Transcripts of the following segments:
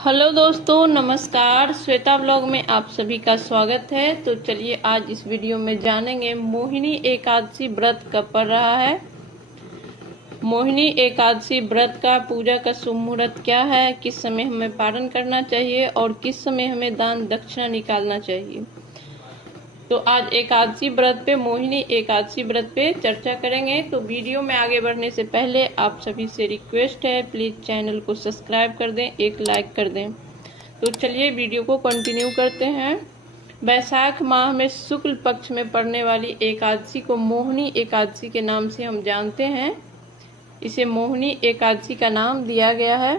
Hello दोस्तों, नमस्कार। Shweta blog में आप सभी का स्वागत है। तो चलिए आज इस वीडियो में जानेंगे मोहिनी एकादशी व्रत कब पड़ रहा है। मोहिनी एकादशी व्रत का पूजा का शुभ मुहूर्त क्या है, किस समय हमें पारण करना चाहिए और किस समय हमें दान दक्षिणा निकालना चाहिए। तो आज एकादशी व्रत पे, मोहिनी एकादशी व्रत पे चर्चा करेंगे। तो वीडियो में आगे बढ़ने से पहले आप सभी से रिक्वेस्ट है, प्लीज़ चैनल को सब्सक्राइब कर दें, एक लाइक कर दें। तो चलिए वीडियो को कंटिन्यू करते हैं। वैशाख माह में शुक्ल पक्ष में पड़ने वाली एकादशी को मोहिनी एकादशी के नाम से हम जानते हैं। इसे मोहिनी एकादशी का नाम दिया गया है।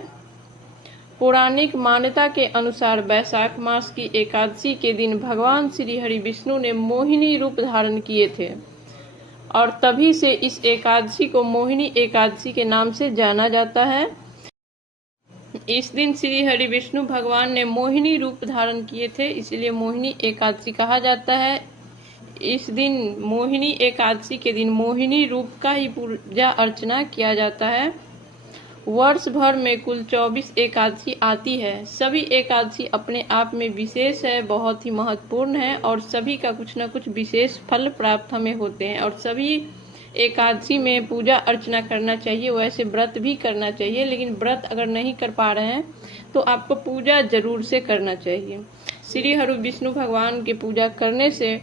पौराणिक मान्यता के अनुसार वैशाख मास की एकादशी के दिन भगवान श्री हरि विष्णु ने मोहिनी रूप धारण किए थे और तभी से इस एकादशी को मोहिनी एकादशी के नाम से जाना जाता है। इस दिन श्री हरि विष्णु भगवान ने मोहिनी रूप धारण किए थे, इसलिए मोहिनी एकादशी कहा जाता है। इस दिन मोहिनी एकादशी के दिन मोहिनी रूप का ही पूजा अर्चना किया जाता है। वर्ष भर में कुल 24 एकादशी आती है। सभी एकादशी अपने आप में विशेष है, बहुत ही महत्वपूर्ण है और सभी का कुछ न कुछ विशेष फल प्राप्त हमें होते हैं और सभी एकादशी में पूजा अर्चना करना चाहिए। वैसे व्रत भी करना चाहिए, लेकिन व्रत अगर नहीं कर पा रहे हैं तो आपको पूजा जरूर से करना चाहिए। श्री हरि विष्णु भगवान की पूजा करने से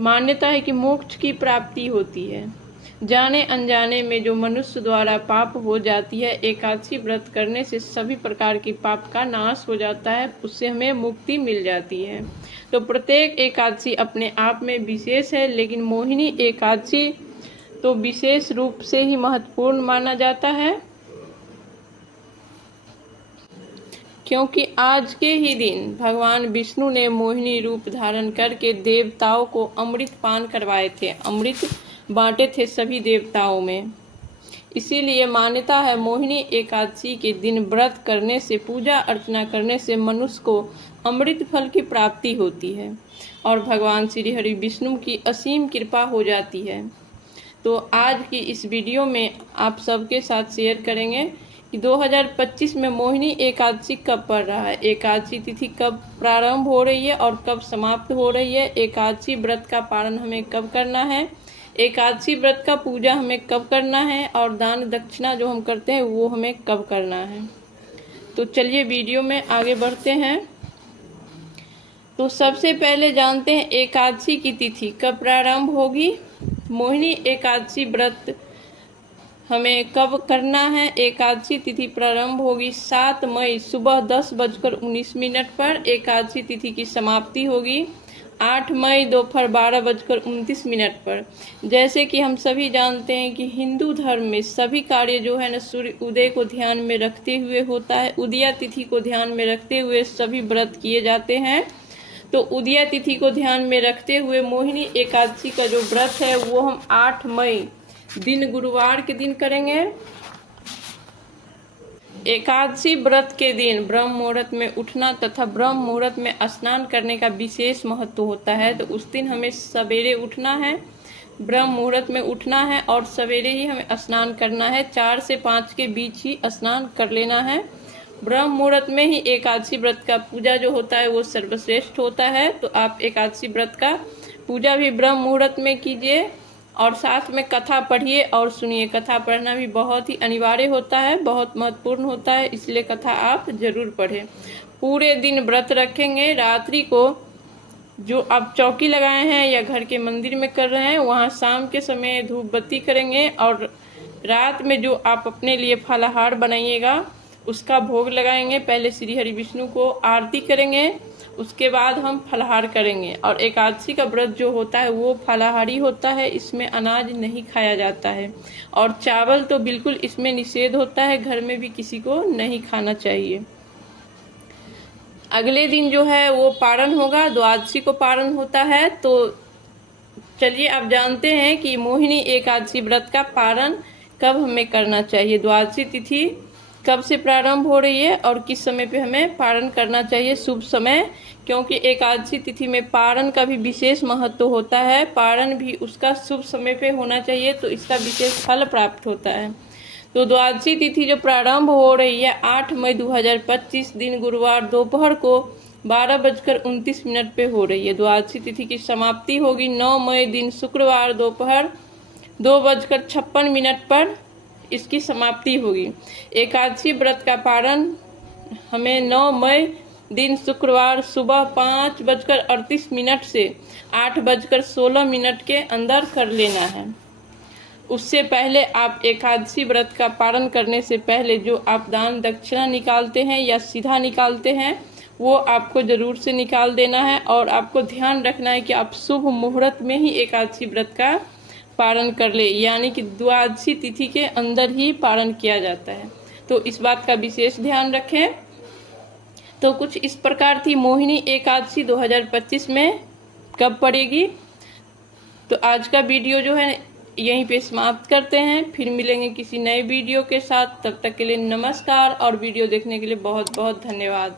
मान्यता है कि मोक्ष की प्राप्ति होती है। जाने अनजाने में जो मनुष्य द्वारा पाप हो जाती है, एकादशी व्रत करने से सभी प्रकार की पाप का नाश हो जाता है, उससे हमें मुक्ति मिल जाती है। तो प्रत्येक एकादशी अपने आप में विशेष है, लेकिन मोहिनी एकादशी तो विशेष रूप से ही महत्वपूर्ण माना जाता है, क्योंकि आज के ही दिन भगवान विष्णु ने मोहिनी रूप धारण करके देवताओं को अमृत पान करवाए थे, अमृत बांटे थे सभी देवताओं में। इसीलिए मान्यता है मोहिनी एकादशी के दिन व्रत करने से, पूजा अर्चना करने से मनुष्य को अमृत फल की प्राप्ति होती है और भगवान श्री हरि विष्णु की असीम कृपा हो जाती है। तो आज की इस वीडियो में आप सबके साथ शेयर करेंगे कि 2025 में मोहिनी एकादशी कब पड़ रहा है, एकादशी तिथि कब प्रारंभ हो रही है और कब समाप्त हो रही है, एकादशी व्रत का पारण हमें कब करना है, एकादशी व्रत का पूजा हमें कब करना है और दान दक्षिणा जो हम करते हैं वो हमें कब करना है। तो चलिए वीडियो में आगे बढ़ते हैं। तो सबसे पहले जानते हैं एकादशी की तिथि कब प्रारंभ होगी। मोहिनी एकादशी व्रत हमें कब करना है। एकादशी तिथि प्रारंभ होगी 7 मई सुबह 10:19 पर। एकादशी तिथि की समाप्ति होगी 8 मई दोपहर 12:29 पर। जैसे कि हम सभी जानते हैं कि हिंदू धर्म में सभी कार्य जो है न सूर्य उदय को ध्यान में रखते हुए होता है। उदया तिथि को ध्यान में रखते हुए सभी व्रत किए जाते हैं। तो उदया तिथि को ध्यान में रखते हुए मोहिनी एकादशी का जो व्रत है वो हम 8 मई दिन गुरुवार के दिन करेंगे। एकादशी व्रत के दिन ब्रह्म मुहूर्त में उठना तथा ब्रह्म मुहूर्त में स्नान करने का विशेष महत्व होता है। तो उस दिन हमें सवेरे उठना है, ब्रह्म मुहूर्त में उठना है और सवेरे ही हमें स्नान करना है। 4 से 5 के बीच ही स्नान कर लेना है। ब्रह्म मुहूर्त में ही एकादशी व्रत का पूजा जो होता है वो सर्वश्रेष्ठ होता है। तो आप एकादशी व्रत का पूजा भी ब्रह्म मुहूर्त में कीजिए और साथ में कथा पढ़िए और सुनिए। कथा पढ़ना भी बहुत ही अनिवार्य होता है, बहुत महत्वपूर्ण होता है, इसलिए कथा आप जरूर पढ़ें। पूरे दिन व्रत रखेंगे। रात्रि को जो आप चौकी लगाए हैं या घर के मंदिर में कर रहे हैं वहाँ शाम के समय धूप बत्ती करेंगे और रात में जो आप अपने लिए फलाहार बनाइएगा उसका भोग लगाएंगे। पहले श्री हरि विष्णु को आरती करेंगे, उसके बाद हम फलाहार करेंगे। और एकादशी का व्रत जो होता है वो फलाहारी होता है, इसमें अनाज नहीं खाया जाता है और चावल तो बिल्कुल इसमें निषेध होता है, घर में भी किसी को नहीं खाना चाहिए। अगले दिन जो है वो पारण होगा, द्वादशी को पारण होता है। तो चलिए आप जानते हैं कि मोहिनी एकादशी व्रत का पारण कब हमें करना चाहिए, द्वादशी तिथि कब से प्रारंभ हो रही है और किस समय पे हमें पारण करना चाहिए, शुभ समय। क्योंकि एकादशी तिथि में पारण का भी विशेष महत्व होता है, पारण भी उसका शुभ समय पे होना चाहिए, तो इसका विशेष फल प्राप्त होता है। तो द्वादशी तिथि जो प्रारंभ हो रही है 8 मई 2025 दिन गुरुवार दोपहर को 12:29 पे हो रही है। द्वादशी तिथि की समाप्ति होगी 9 मई दिन शुक्रवार दोपहर 2:56 पर इसकी समाप्ति होगी। एकादशी व्रत का पारण हमें 9 मई दिन शुक्रवार सुबह 5:38 से 8:16 के अंदर कर लेना है। उससे पहले आप एकादशी व्रत का पारण करने से पहले जो आप दान दक्षिणा निकालते हैं या सीधा निकालते हैं वो आपको जरूर से निकाल देना है। और आपको ध्यान रखना है कि आप शुभ मुहूर्त में ही एकादशी व्रत का पारण कर ले, यानी कि द्वादशी तिथि के अंदर ही पारण किया जाता है। तो इस बात का विशेष ध्यान रखें। तो कुछ इस प्रकार थी मोहिनी एकादशी 2025 में कब पड़ेगी। तो आज का वीडियो जो है यहीं पे समाप्त करते हैं, फिर मिलेंगे किसी नए वीडियो के साथ। तब तक के लिए नमस्कार और वीडियो देखने के लिए बहुत बहुत धन्यवाद।